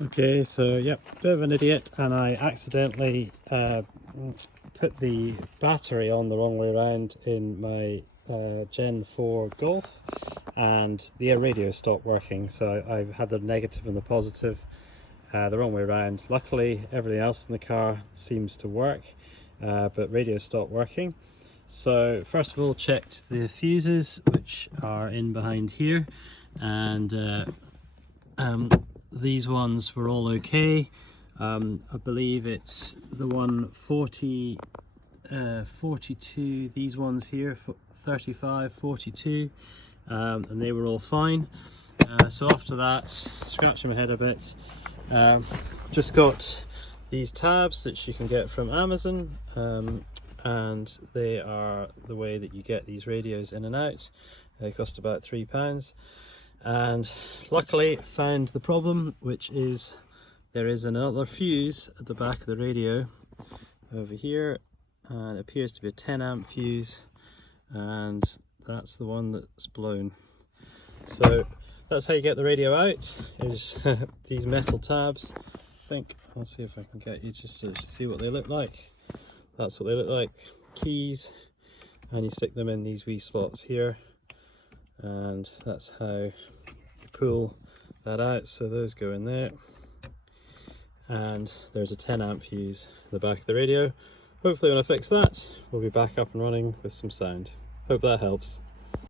Okay, so yep, bit of an idiot, and I accidentally put the battery on the wrong way around in my Gen 4 Golf, and the air radio stopped working. So I've had the negative and the positive the wrong way around. Luckily everything else in the car seems to work, but radio stopped working. So first of all, checked the fuses, which are in behind here, and these ones were all okay. I believe it's the one 40, 42, these ones here, 35, 42, and they were all fine. So after that, scratching my head a bit, just got these tabs that you can get from Amazon, and they are the way that you get these radios in and out. They cost about £3. And luckily found the problem, which is there is another fuse at the back of the radio over here, and it appears to be a 10 amp fuse, and that's the one that's blown. So that's how you get the radio out, is these metal tabs. I think I'll see if I can get you just to see what they look like. That's what they look like. Keys, and you stick them in these wee slots here, and that's how you pull that out. So those go in there, and there's a 10 amp fuse in the back of the radio. Hopefully when I fix that, we'll be back up and running with some sound. Hope that helps.